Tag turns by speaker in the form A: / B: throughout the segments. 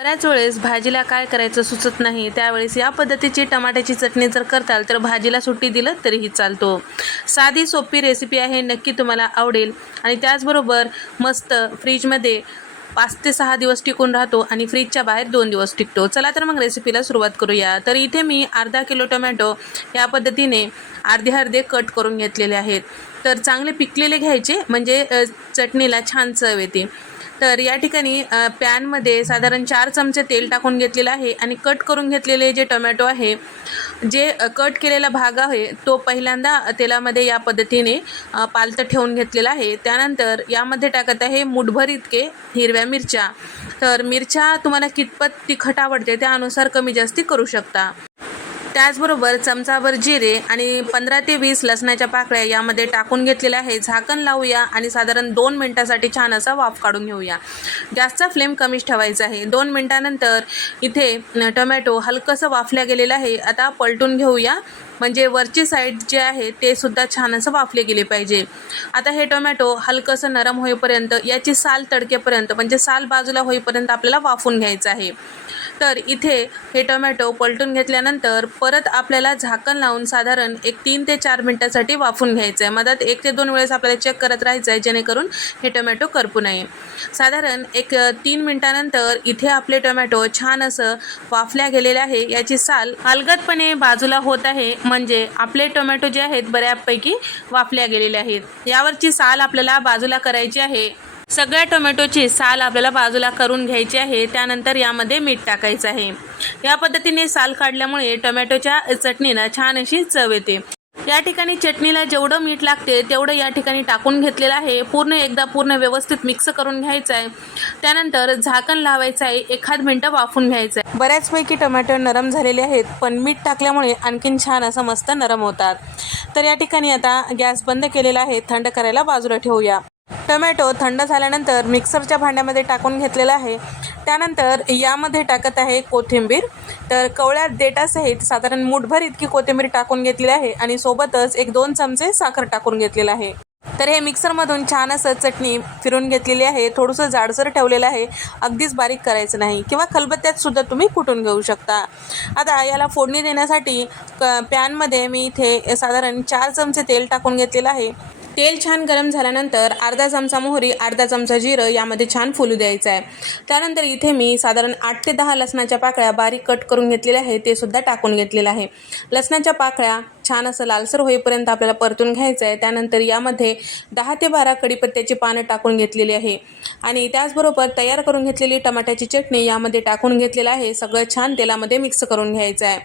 A: बऱ्याच वेळेस भाजीला काय करायचं सुचत नाही. त्यावेळेस या पद्धतीची टमाट्याची चटणी जर करताल तर भाजीला सुट्टी दिलं तरीही चालतो. साधी सोपी रेसिपी आहे नक्की तुम्हाला आवडेल. आणि त्याचबरोबर मस्त फ्रीजमध्ये पाच ते सहा दिवस टिकून राहतो आणि फ्रीजच्या बाहेर दोन दिवस टिकतो. चला तर मग रेसिपीला सुरुवात करूया. तर इथे मी अर्धा किलो टोमॅटो या पद्धतीने अर्धे अर्धे कट करून घेतलेले आहेत. तर चांगले पिकलेले घ्यायचे म्हणजे चटणीला छान चव येते. तर या ठिकाणी पॅनमध्ये साधारण चार चमचे तेल टाकून घेतलेलं आहे आणि कट करून घेतलेले जे टोमॅटो आहे जे कट केलेला भाग आहे तो पहिल्यांदा तेलामध्ये या पद्धतीने पालतं ठेवून घेतलेला आहे. त्यानंतर यामध्ये टाकत आहे मुठभर इतके हिरव्या मिरच्या. तर मिरच्या तुम्हाला कितपत तिखट आवडते त्यानुसार कमी जास्ती करू शकता. त्याचबरोबर चमचाभर जिरे आणि पंधरा ते वीस लसणाच्या पाकळ्या यामध्ये टाकून घेतलेल्या आहे झाकण लावूया आणि साधारण दोन मिनटासाठी छान असा वाफ काढून घेऊया. गॅसचा फ्लेम कमीच ठेवायचा आहे. दोन मिनटानंतर इथे टोमॅटो हलकंसं वाफल्या गेलेलं आहे. आता पलटून घेऊया. म्हणजे वरची साईड जे आहे ते सुद्धा छान असं वाफले गेले पाहिजे. आता हे टोमॅटो हलकंसं नरम होईपर्यंत याची साल तडकेपर्यंत म्हणजे साल बाजूला होईपर्यंत आपल्याला वाफून घ्यायचं आहे. तर इथे हे टोमॅटो पलटून घेतल्यानंतर परत आपल्याला झाकण लावून साधारण एक तीन ते चार मिनटासाठी वाफून घ्यायचं आहे मधात एक ते दोन वेळेस आपल्याला चेक करत राहायचं आहे जेणेकरून हे टोमॅटो करपू नये. साधारण एक तीन मिनटानंतर इथे आपले टोमॅटो छान असं वाफल्या गेलेले आहे. याची साल अलगदपणे बाजूला होत आहे. म्हणजे आपले टोमॅटो जे आहेत बऱ्यापैकी वाफल्या गेलेले आहेत. यावरची साल आपल्याला बाजूला करायची आहे. सगळ्या टोमॅटोची साल आपल्याला बाजूला करून घ्यायची आहे. त्यानंतर यामध्ये मीठ टाकायचं आहे. या पद्धतीने साल काढल्यामुळे टोमॅटोच्या चटणीला छान अशी चव येते. या ठिकाणी चटणीला जेवढं मीठ लागते तेवढं या ठिकाणी टाकून घेतलेलं आहे. पूर्ण एकदा पूर्ण व्यवस्थित मिक्स करून घ्यायचं आहे. त्यानंतर झाकण लावायचं आहे. एखाद मिनटं वाफून घ्यायचं आहे. बऱ्याचपैकी टोमॅटो नरम झालेले आहेत पण मीठ टाकल्यामुळे आणखीन छान असं मस्त नरम होतात. तर या ठिकाणी आता गॅस बंद केलेला आहे. थंड करायला बाजूला ठेवूया. टोमॅटो थंड झाल्यानंतर मिक्सरच्या भांड्यामध्ये टाकून घेतलेला आहे. त्यानंतर यामध्ये टाकत आहे कोथिंबीर. तर कवळ्या देटासहित साधारण मुठभर इतकी कोथिंबीर टाकून घेतलेली आहे आणि सोबतच एक दोन चमचे साखर टाकून घेतलेलं आहे. तर हे मिक्सरमधून छान असं चटणी फिरून घेतलेली आहे. थोडंसं जाडसर ठेवलेलं आहे. अगदीच बारीक करायचं नाही किंवा खलबत्त्यात सुद्धा तुम्ही कुटून घेऊ शकता. आता याला फोडणी देण्यासाठी क पॅनमध्ये मी इथे साधारण चार चमचे तेल टाकून घेतलेलं आहे. तेल छान गरम झाल्यानंतर अर्धा चमचा मोहरी अर्धा चमचा जिरं यामध्ये छान फुलू द्यायचं आहे. त्यानंतर इथे मी साधारण आठ ते दहा लसणाच्या पाकळ्या बारीक कट करून घेतलेल्या आहे ते सुद्धा टाकून घेतलेलं आहे. लसणाच्या पाकळ्या छान असं लालसर होईपर्यंत आपल्याला परतून घ्यायचं आहे त्यानंतर यामध्ये दहा ते बारा कढीपत्त्याची पानं टाकून घेतलेली आहे. आणि त्याचबरोबर तयार करून घेतलेली टमाट्याची चटणी यामध्ये टाकून घेतलेलं आहे. सगळं छान तेलामध्ये मिक्स करून घ्यायचं आहे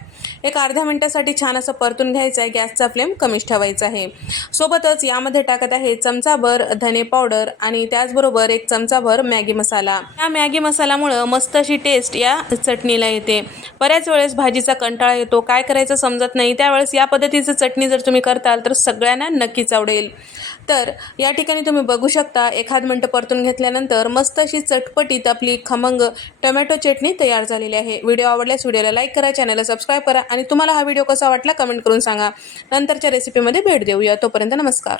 A: एक अर्ध्या मिनटासाठी छान असं परतून घ्यायचं आहे गॅसचा फ्लेम कमीच ठेवायचा आहे. सोबतच यामध्ये टाकत आहे चमचाभर धने पावडर आणि त्याचबरोबर एक चमचाभर मॅगी मसाला. या मॅगी मसाल्यामुळं मस्त अशी टेस्ट या चटणीला येते. बऱ्याच वेळेस भाजीचा कंटाळा येतो. काय करायचं समजत नाही. त्यावेळेस या पद्धतीचं चटणी जर तुम्ही करताल तर सगळ्यांना नक्कीच आवडेल. तर या ठिकाणी तुम्ही बघू शकता एखाद मिनटं परतून घेतल्यानंतर मस्त अशी चटपटीत आपली खमंग टोमॅटो चटणी तयार झालेली आहे. व्हिडिओ आवडल्यास व्हिडिओला लाईक करा चॅनलला सबस्क्राईब करा आणि तुम्हाला हा व्हिडिओ कसा वाटला कमेंट करून सांगा. नंतरच्या रेसिपीमध्ये भेट देऊया. तोपर्यंत नमस्कार.